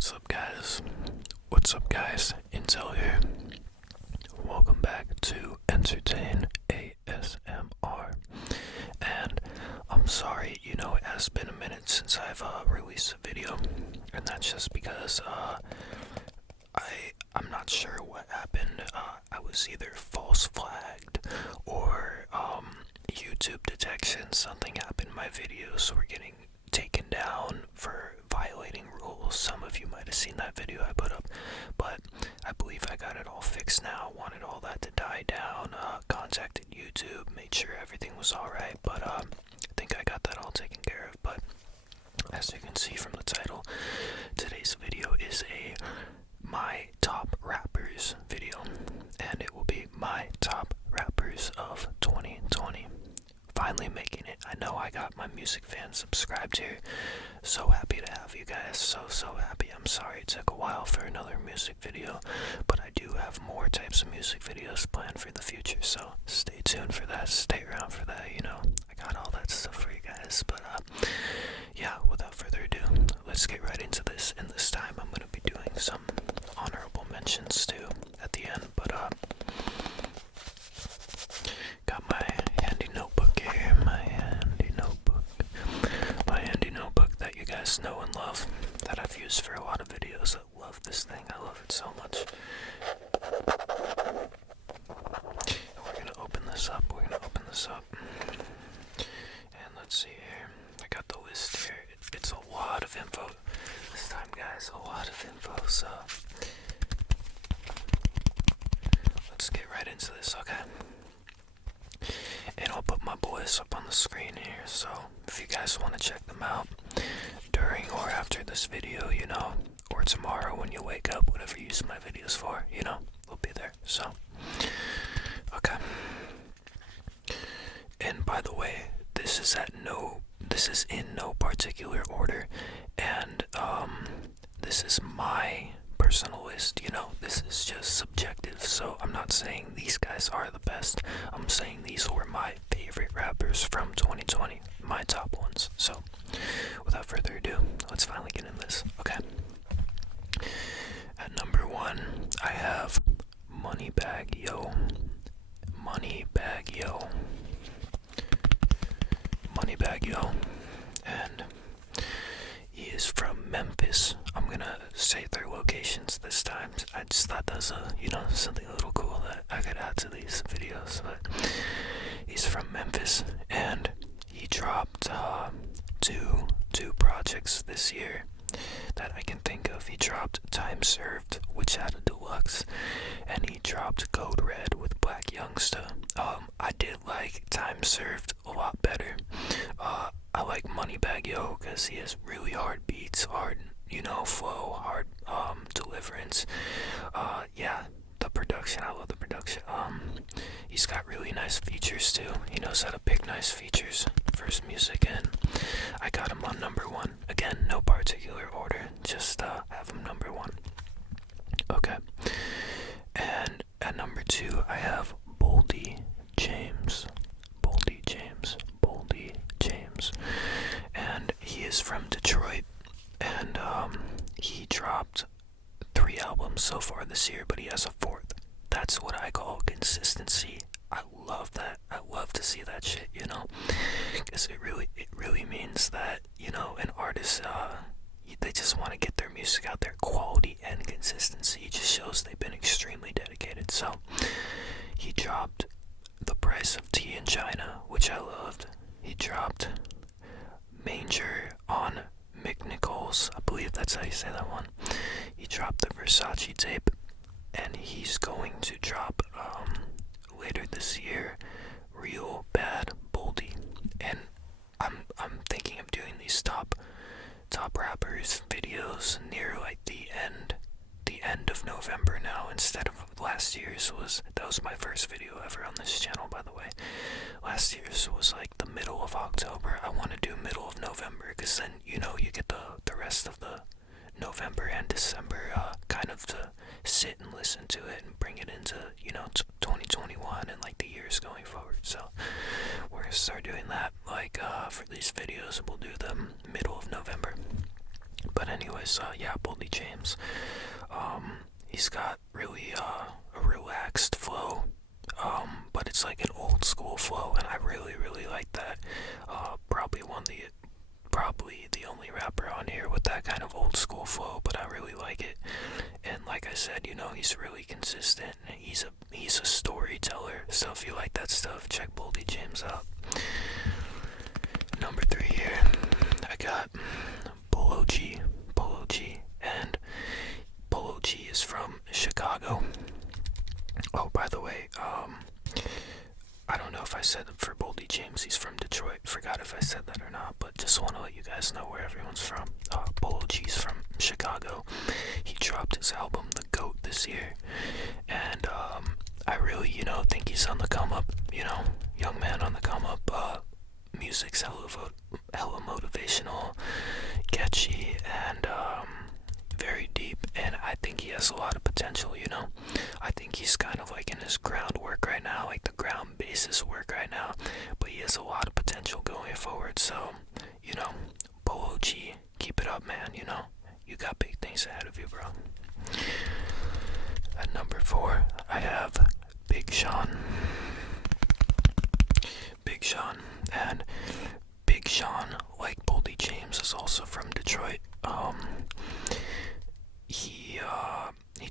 What's up, guys? What's up, guys? Intel here. Welcome back to Entertain ASMR. And I'm sorry, it has been a minute since I've released a video, and that's just because I'm not sure what happened. I was either false flagged or YouTube detection. Something happened. My videos were getting taken down for violating rules. Some of you might have seen that video I put up, but I believe I got it all fixed now. Wanted all that to die down. Contacted YouTube, made sure everything was alright, but I think I got that all taken care of. But as you can see from the title, today's video is a my top rappers video, and it will be my top rappers of 2020. Finally making it. I know I got my music fans subscribed here. So happy to have you guys. So happy. I'm sorry it took a while for another music video, but I do have more types of music videos planned for the future, so stay tuned for that. Stay around for that. I got all that stuff for you guys. But yeah, without further ado, let's get right into this. And this time I'm going to be doing some honorable mentions too at the end, but got my handy notebook here, my handy notebook that you guys know and love, that I've used for a lot of videos. I love this thing, I love it so much. We're gonna open this up, and let's see here, I got the list here. It's a lot of info this time, guys, a lot of info, so let's get right into this, okay? And I'll put my boys up on the screen here, so if you guys want to check them out during or after this video, or tomorrow when you wake up, whatever you use my videos for, they'll be there. So, okay. And by the way, this is in no particular order, and this is my personal list. This is just subjective, so I'm not saying these guys are the best. I'm saying these were my favorite rappers from 2020, my top ones. So without further ado, let's finally get in this. Okay, at number 1 I have Moneybag Yo. And he is from Memphis. I'm gonna say their locations this time. I just thought that was something a little cool that I could add to these videos. But he's from Memphis, and he dropped two projects this year that I can think of. He dropped Time Served, which had a deluxe, and he dropped Code Red with Black Youngsta. I did like Time Served a lot better. I like Moneybag Yo because he has really hard beats, hard, flow, hard, deliverance. Yeah, the production, I love the production. He's got really nice features too. He knows how to pick nice features for his music, and I got him on number 1. Again, no particular order, just have him number 1. Okay. And at number 2, I have Baldi James. And he is from Detroit, and he dropped 3 albums so far this year, but he has a 4th. That's what I call consistency. I love that. I love to see that shit, because it really means that, an artist, they just want to get their music out there. Quality and consistency just shows they've been extremely dedicated. So he dropped The Price of Tea in China, which I loved. He dropped Manger on McNichols. I believe that's how you say that one. He dropped the Versace tape, and he's going to drop later this year Real Bad Baldi. And I'm thinking of doing these top rappers videos near like the end of November now, instead of last year's. That was my first video ever on this channel, by the way. Last year's was like the middle of October. I want to do middle of November, because then you get the rest of the November and December kind of to sit and listen to it and bring it into 2021 and like the years going forward. So we're gonna start doing that. Like for these videos, we'll do them middle of November. But anyway, voice. Yeah, Baldi James. He's got really a relaxed flow, but it's like an old school flow, and I really, really like that. Probably the only rapper on here with that kind of old school flow, but I really like it. And like I said, you know, he's really consistent. And he's a storyteller. So if you like that stuff, check Baldi James out. Number 3 here, I got BuLo G, and BuLo G is from Chicago. Oh, by the way, I don't know if I said for Baldi James he's from Detroit. Forgot if I said that or not, but just want to let you guys know where everyone's from. BuLo G's from Chicago. He dropped his album The GOAT this year, and I really, you know, think he's on the come up. You know, young man on the come up. Music's hella motivational, catchy, and very deep, and I think he has a lot of potential, you know. I think he's kind of like in his groundwork right now, like the ground basis work right now, but he has a lot of potential going forward. So, you know, BuLo G, keep it up, man. You know, you got big things ahead of you, bro. At number 4, I have Big Sean. And Big Sean, like Baldi James, is also from Detroit. He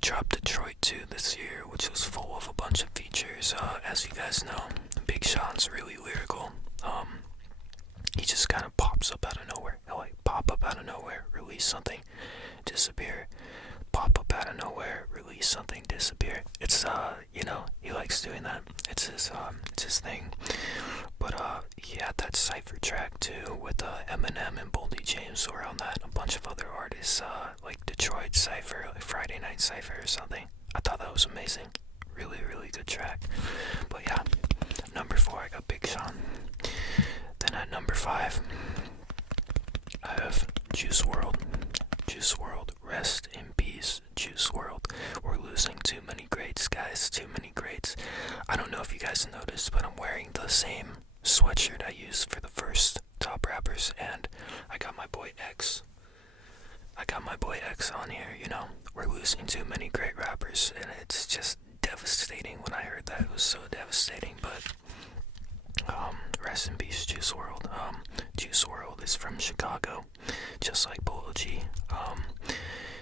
dropped Detroit 2 this year, which was full of a bunch of features. As you guys know, Big Sean's really lyrical. He just kind of pops up out of nowhere. He'll like pop up out of nowhere, release something, disappear. Pop up out of nowhere, release something, disappear. It's you know, he likes doing that. It's his thing. But he had that cypher track too with Eminem and Baldi James were on that. A bunch of other artists, like Detroit Cypher, like Friday Night Cypher or something. I thought that was amazing. Really, really good track. But yeah, number 4, I got Big Sean. Then at number 5, I have Juice WRLD. Juice WRLD, rest in peace, Juice WRLD. We're losing too many greats, guys, too many greats. I don't know if you guys noticed, but I'm wearing the same sweatshirt I used for the first top rappers, and I got my boy X on here, you know. We're losing too many great rappers, and it's just devastating. When I heard that, it was so devastating. But rest in peace, Juice WRLD. Juice WRLD is from Chicago, just like BuLo G.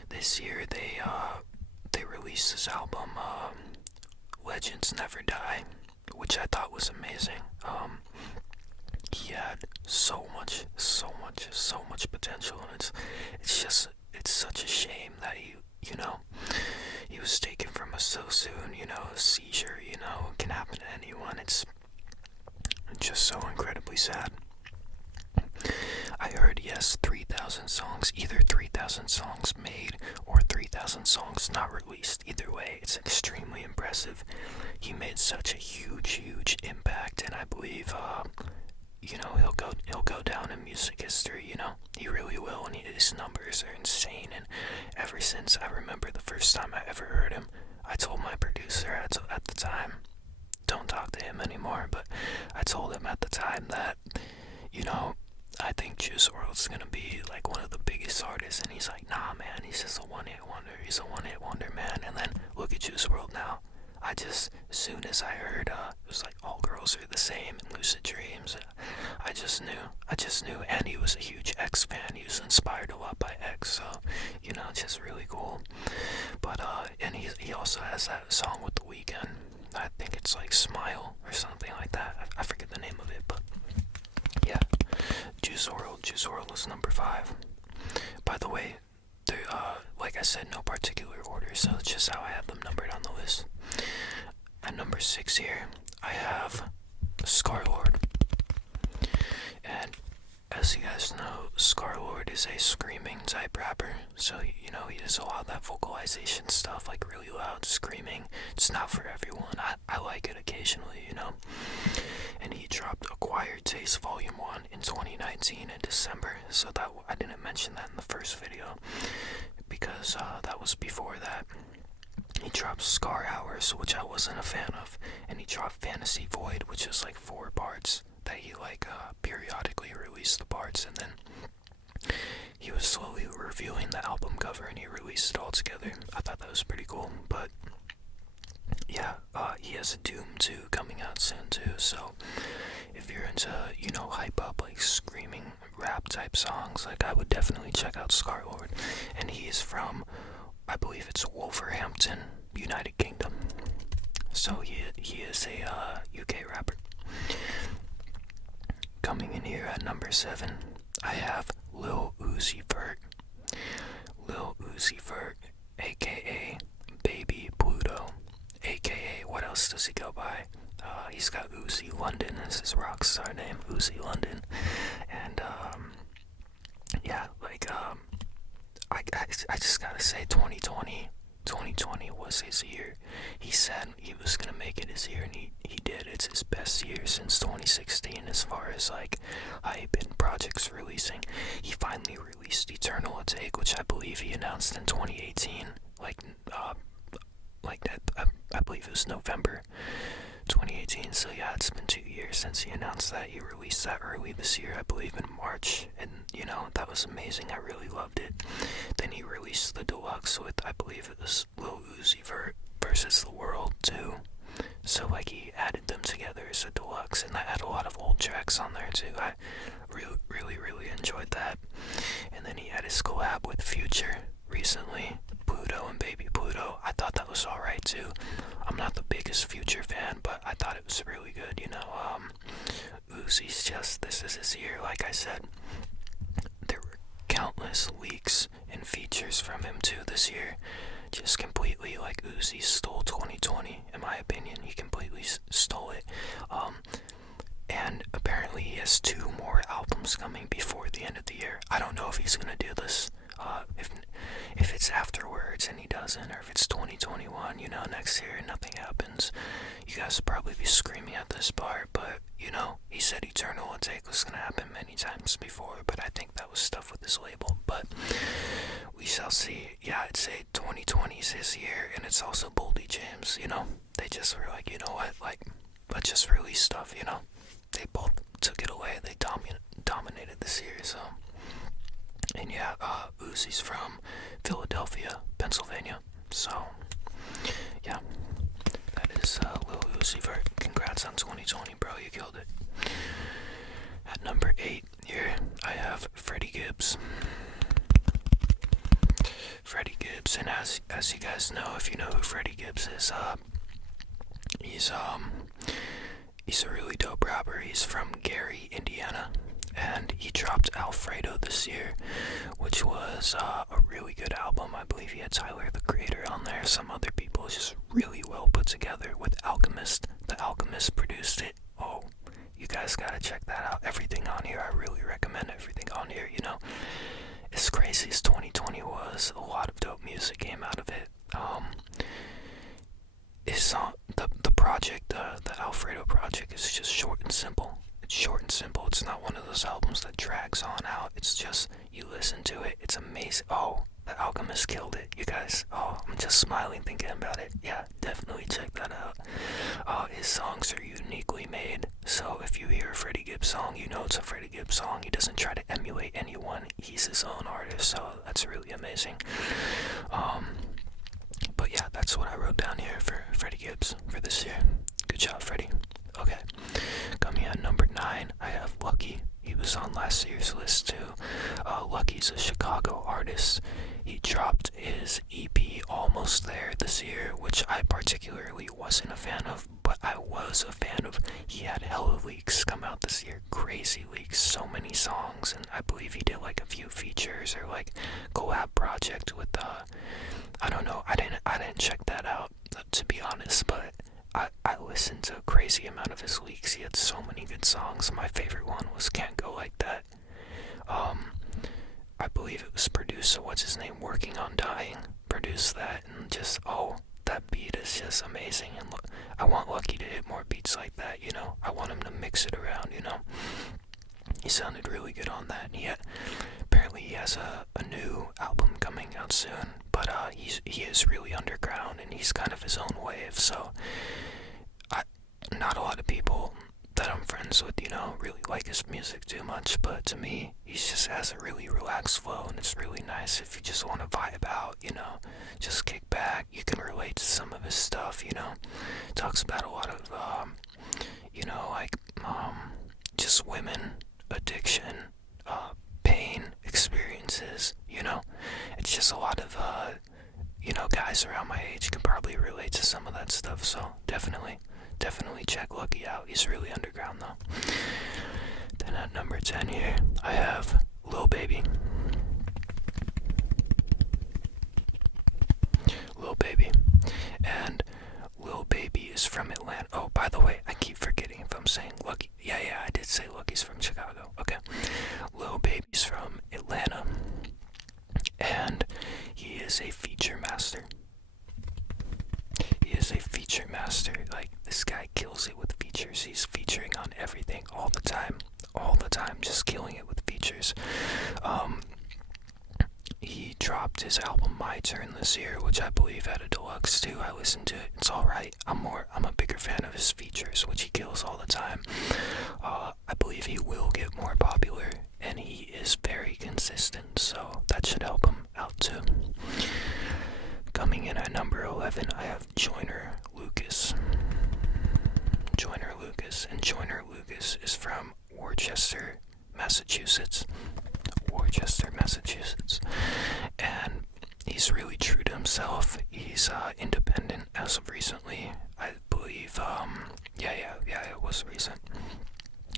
This year they released this album, Legends Never Die, which I thought was amazing. He had so much potential, and it's such a shame that you know, he was taken from us so soon. You know, a seizure, you know, can happen to anyone. It's just so incredibly sad. I heard he has 3,000 songs, either 3,000 songs made or 3,000 songs not released. Either way, it's extremely impressive. He made such a huge impact, and I believe, you know, he'll go down in music history. You know, he really will, and his numbers are insane. And ever since I remember the first time I ever heard him, I told my producer at the time, don't talk to him anymore, but I told him at the time that, you know, I think Juice WRLD's gonna be like one of the biggest artists, and he's like, nah, man, he's just a one-hit wonder. He's a one-hit wonder, man. And then look at Juice WRLD now. As soon as I heard, it was like All Girls Are the Same and Lucid Dreams, I just knew, and he was a huge X fan. He was inspired a lot by X, so, you know, just really cool. But, and he also has that song with The Weeknd. I think it's like Smile or something like that. I forget the name of it, but yeah. Juice WRLD is number 5. By the way, they're, like I said, no particular order, so it's just how I have them numbered on the list. At number 6 here, I have Scarlord. And as you guys know, Scarlord is a screaming type rapper, so, you know, he does a lot of that vocalization stuff, like really loud screaming. It's not for everyone. I like it occasionally, you know. And he dropped Acquired Taste Volume 1 in 2019 in December, so that I didn't mention that in the first video, because that was before that. He dropped Scar Hours, which I wasn't a fan of, and he dropped Fantasy Void, which is like 4 parts that he like periodically released the parts, and then he was slowly revealing the album cover, and he released it all together. I thought that was pretty cool. But yeah, he has a Doom 2 coming out soon too, so if you're into, you know, hype up, like screaming rap type songs, like I would definitely check out Scarlord. And he is from, I believe it's Wolverhampton, United Kingdom. So he is a UK rapper. Coming in here at number 7, I have Lil Uzi Vert. Lil Uzi Vert, aka Baby BuLo, aka what else does he go by? He's got Uzi London as his rock star name, Uzi London. And yeah, like I just gotta say 2020 was his year. He said he was gonna make it his year, and he did. It's his best year since 2016 as far as like hype and projects releasing. He finally released Eternal Take, which I believe he announced in 2018, like that. I believe it was November 2018. So yeah, it's been 2 years since he announced that. He released that early this year, I believe in March, and you know, that was amazing. I really loved it. Then he released the deluxe with, I believe it was Lil Uzi Vert versus the World 2. So like he added them together as a deluxe, and that had a lot of old tracks on there too. I really enjoyed that. And then he had his collab with Future recently, BuLo and Baby BuLo. I thought that was alright too. I'm not the biggest Future fan, but I thought it was really good, you know. Uzi's just, this is his year, like I said. There were countless leaks and features from him too this year. Just completely, like, Uzi stole 2020, in my opinion. He completely stole it. And apparently he has 2 more albums coming before the end of the year. I don't know if he's gonna do this, if it's afterwards and he doesn't, or if it's 2021, you know, next year and nothing happens. You guys will probably be screaming at this part, but, you know, he said Eternal Take was gonna happen many times before, but I think that was stuff with his label, but we shall see. Yeah, I'd say 2020 is his year, and it's also Baldi James, you know. They just were like, you know what, like, let's just release stuff, you know. They both took it away. They dominated this year, so. And yeah, Uzi's from Philadelphia, Pennsylvania, so yeah, that is Lil Uzi Vert. Congrats on 2020, bro, you killed it. At number 8 here, I have Freddy Gibbs. Freddy Gibbs, and as you guys know, if you know who Freddy Gibbs is, he's a really dope rapper. He's from Gary, Indiana, and he dropped Alfredo this year, which was a really good album. I believe he had Tyler the Creator on there, some other people. It's just really well put together with Alchemist. The Alchemist produced it. Oh, you guys gotta check that out. Everything on here, I really recommend everything on here, you know. As crazy as 2020 was, a lot of dope music came out of it. The project, the Alfredo project, is just short and simple. It's short and simple. It's not one of those albums that drags on out. It's just, you listen to it, it's amazing. Oh, The Alchemist killed it, you guys. Oh, I'm just smiling thinking about it. Yeah, definitely check that out. His songs are uniquely made, so if you hear a Freddy Gibbs song, you know it's a Freddy Gibbs song. He doesn't try to emulate anyone. He's his own artist, so that's really amazing. But yeah, that's what I wrote down here for Freddy Gibbs for this year. Good job, Freddy. Okay, coming at number 9, I have Lucky. He was on last year's list too. Lucky's a Chicago artist. He dropped his EP Almost There this year, which I particularly wasn't a fan of, but I was a fan of. He had hella leaks come out this year, crazy leaks, so many songs, and I believe he did like a few features or like collab project with I don't know, I didn't check that out, to be honest, but I listened to a crazy amount of his leaks. He had so many good songs. My favorite one was Can't Go Like That. I believe it was produced, so what's his name, Working on Dying, produced that, and just, that beat is just amazing, and I want Lucky to hit more beats like that, you know. I want him to mix it around, you know. He sounded really good on that. Apparently he has a new album coming out soon, but he is really underground, and he's kind of his own wave, so not a lot of people that I'm friends with, really like his music too much, but to me, he just has a really relaxed flow, and it's really nice if you just want to vibe out, just kick back. You can relate to some of his stuff, talks about a lot of, like, just women, addiction, pain, experiences, it's just a lot of, guys around my age can probably relate to some of that stuff, so definitely check Lucky out. He's really underground though. Then at number 10 here, I have Lil Baby. Lil Baby. And Lil Baby is from Atlanta. Oh, by the way, I keep forgetting if I'm saying Lucky. Yeah, I did say Lucky's from Chicago. Okay. Lil Baby's from Atlanta. And he is a feature master. He is a feature master. Like, this guy kills it with features. He's featuring on everything all the time, just killing it with features. He dropped his album My Turn this year, which I believe had a deluxe too. I listened to it. It's alright. I'm a bigger fan of his features, which he kills all the time. I believe he will get more popular, and he is very consistent, so that should help him out too. Coming in at number 11, I have Joyner Lucas. And Joyner Lucas is from Worcester, Massachusetts. And he's really true to himself. He's independent as of recently. I believe, it was recent.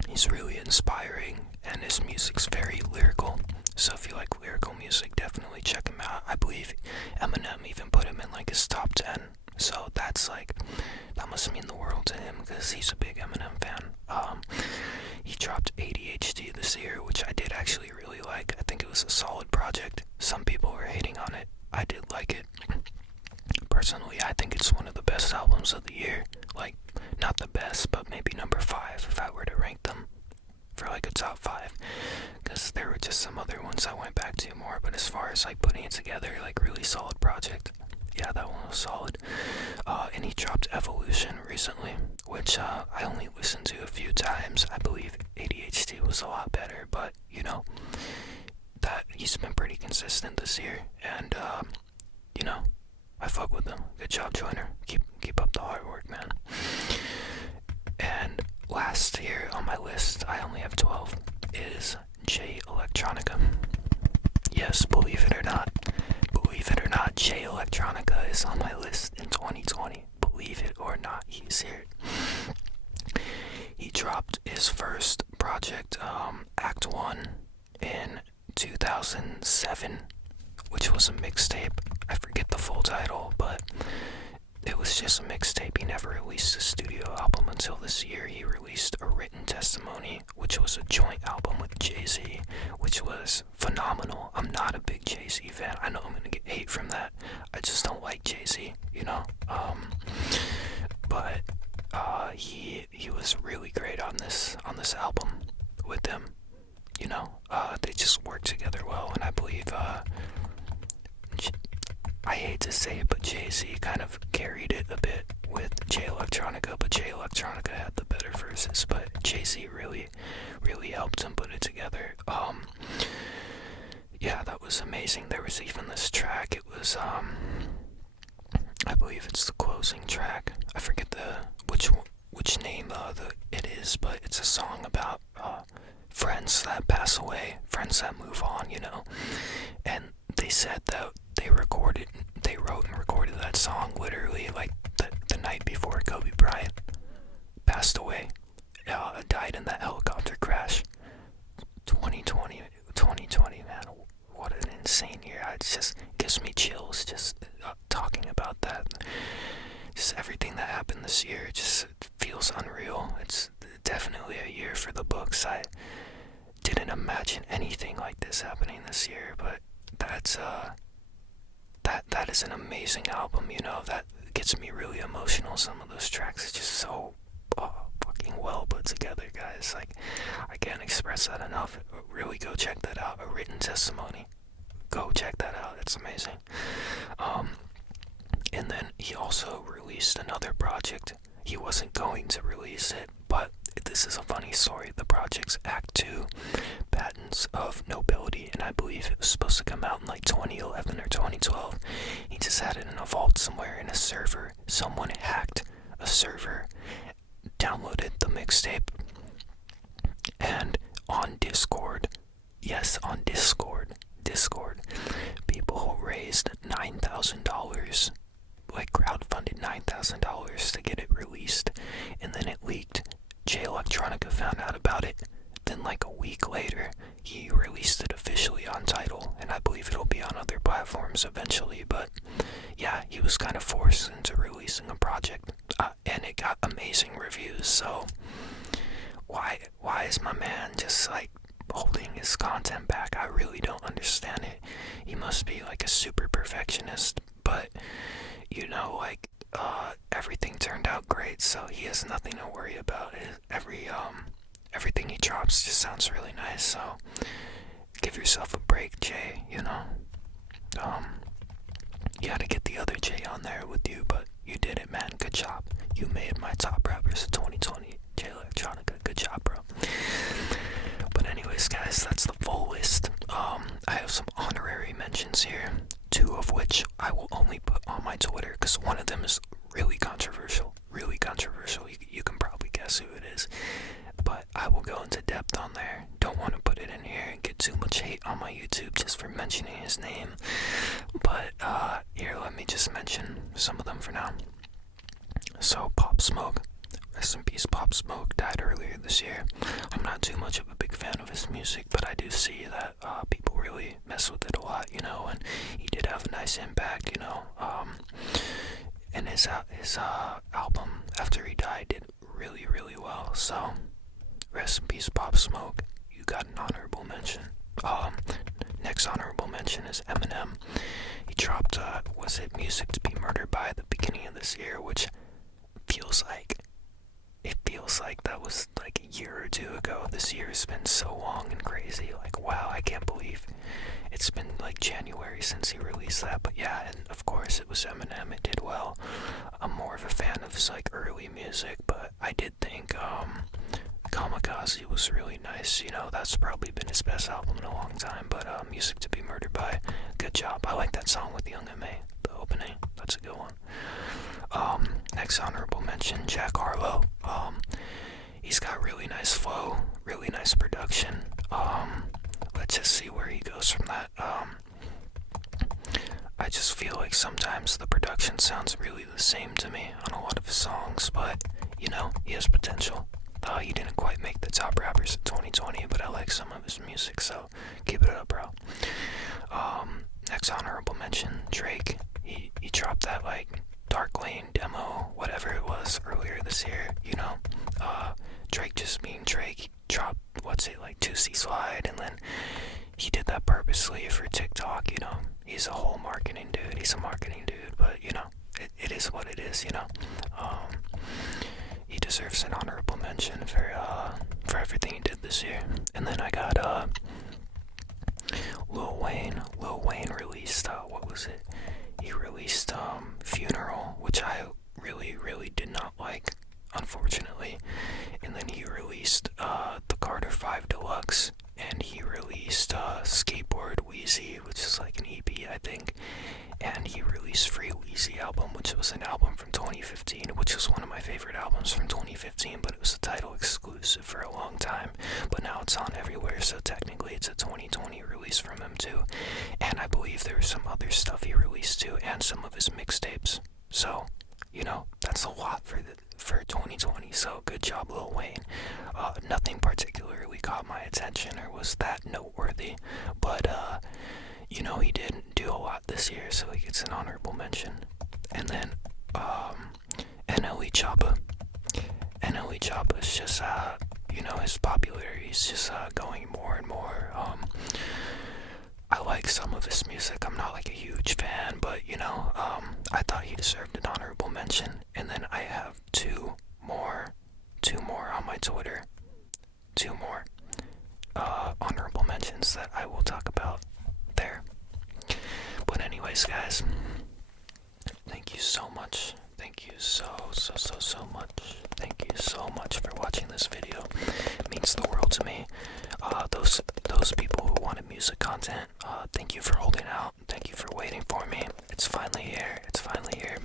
He's really inspiring, and his music's very lyrical. So if you like lyrical music, definitely check him out. I believe Eminem even put him in like his top 10. So that must mean the world to him, because he's a big Eminem fan. He dropped ADHD this year, which I did actually really like. I think it was a solid project. Some people were hating on it. I did like it. Personally, I think it's one of the best albums of the year. Like, not the best, but maybe number 5 if I were to rank them for like a top 5, because there were just some other ones I went back to more, but as far as like putting it together, like really solid project, yeah, that one was solid. And he dropped Evolution recently, which I only listened to a few times. I believe ADHD was a lot better, but that he's been pretty consistent this year, and I fuck with him. Good job, Joyner. Keep up the hard work, man. And last here on my list, I only have 12, is J Electronica. Yes, believe it or not, J Electronica is on my list in 2020. Believe it or not, he's here. He dropped his first project, Act 1, in 2007, which was a mixtape. I forget the full title, but it was just a mixtape. He never released a studio album until this year. He released A Written Testimony, which was a joint album with Jay-Z, which was phenomenal. I'm not a big Jay-Z fan. I know I'm gonna get hate from that. I just don't like Jay-Z, but he was really great on this album with them. They just worked together well, and I believe I hate to say it, but Jay-Z kind of carried it a bit with J Electronica, but J Electronica had the better verses, but Jay-Z really helped him put it together. Yeah, that was amazing. There was even this track, it was, I believe it's the closing track. I forget which name it is, but it's a song about friends that pass away, friends that move on, and they said that they wrote and recorded that song literally like the night before Kobe Bryant passed away, died in that helicopter crash. 2020, man, what an insane year. It just gives me chills just talking about that. Just everything that happened this year just feels unreal. It's definitely a year for the books. I didn't imagine anything like this happening this year, but that is an amazing album, that gets me really emotional. Some of those tracks are just so fucking well put together, guys. Like, I can't express that enough. Really go check that out. A Written Testimony. Go check that out. It's amazing. And then he also released another project. He wasn't going to release it, but this is a funny story. The project's Act 2, Patents of Nobility, and I believe it was supposed to come out in like 2011 or 2012. He just had it in a vault somewhere in a server. Someone hacked a server, downloaded the mixtape, and on Discord, yes, on Discord, people raised $9,000, like crowdfunded $9,000 to get it released, and then it leaked. Electronica found out about it. Then like a week later, he released it officially on Tidal, and I believe it'll be on other platforms eventually. But yeah, he was kind of forced into releasing a project, and it got amazing reviews. So why is my man just like holding his content back? I really don't understand it. He must be like a super perfectionist, but you know, like everything turned out great, so he has nothing to worry about. Everything he drops just sounds really nice, so give yourself a break, Jay, you know. You had to get the other Jay on there with you, but you did it, man. Good job. You made my top rappers of 2020. Jay Electronica, good job, bro. But anyways, guys, that's the full list. I have some honorary mentions here, 2 of which I will only put on my Twitter, because one of them is really controversial. You can probably guess who it is, but I will go into depth on there. Don't want to put it in here and get too much hate on my YouTube just for mentioning his name, but here, let me just mention some of them for now. So Pop Smoke, rest in peace. Pop Smoke died earlier this year. I'm not too much of a big fan of his music, but I do see that people really mess with it a lot, you know, and he did have a nice impact, you know. And his album after he died did really, really well. So rest in peace, Pop Smoke. You got an honorable mention. Next honorable mention is Eminem. He dropped was it Music to Be Murdered By at the beginning of this year, which feels like that was like a year or 2 ago. This year has been so long and crazy. Like, wow, I can't believe it's been like January since he released that. But yeah, and of course it was Eminem. It did well. I'm more of a fan of his like early music, but I did think Kamikaze was really nice. You know, that's probably been his best album in a long time. But Music to Be Murdered By, good job. I like that song with Young M.A. The opening, that's a good one. Next honorable mention, Jack Harlow. He's got really nice flow, really nice production. Let's just see where he goes from that. I just feel like sometimes the production sounds really the same to me on a lot of his songs, but you know, he has potential. He didn't quite make the top rappers of 2020, but I like some of his music, so keep it up, bro. Next honorable mention, Drake. He dropped that like Dark Lane demo, whatever it was, earlier this year, you know. Drake just being Drake, he dropped, like 2C Slide, and then he did that purposely for TikTok, you know. He's a whole marketing dude, but you know, it is what it is, you know. He deserves an honorable mention for everything he did this year. And then I got Lil Wayne. Lil Wayne released what was it? He released Funeral, which I really, really did not like, unfortunately. And then he released the Carter 5 Deluxe, and he released Skateboard Wheezy, which is like an EP, I think. And he released Free Wheezy album, which was an album from 2015, which was one of my favorite albums from 2015, but it was a Tidal exclusive for a long time. But now it's on everywhere, so technically it's a 2020 release from him too. And I believe there was some other stuff he released too, and some of his mixtapes. So, you know, that's a lot for 2020, so good job, Lil Wayne. Nothing particularly caught my attention or was that noteworthy, but you know, he didn't do a lot this year, so he gets an honorable mention. And then NLE Choppa. NLE Choppa is just you know, his popularity is just going more and more. I like some of his music. I'm not like a huge fan, but you know, I thought he deserved an honorable mention. And then I have two more on my Twitter. 2 more honorable mentions that I will talk about there. But anyways, guys, thank you so much. Thank you so much Thank you so much for watching this video. It means the world to me. Those people who wanted music content, thank you for holding out. Thank you for waiting for me. It's finally here. It's finally here.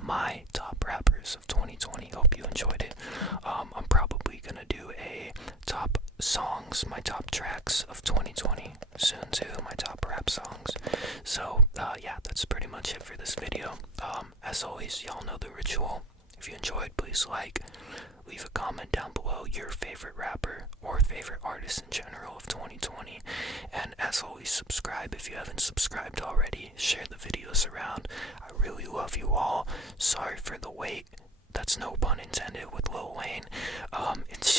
My top rappers of 2020. Hope you enjoyed it. I'm probably gonna do a top songs, my top tracks of 2020 soon too. My top rap songs. So yeah, that's pretty much it for this video. As always, y'all know the ritual. If you enjoyed, please leave a comment down below your favorite rapper or favorite artist in general of 2020. And as always, subscribe if you haven't subscribed already. Share the videos around. I really love you all. Sorry for the wait. That's no pun intended with Lil Wayne. It's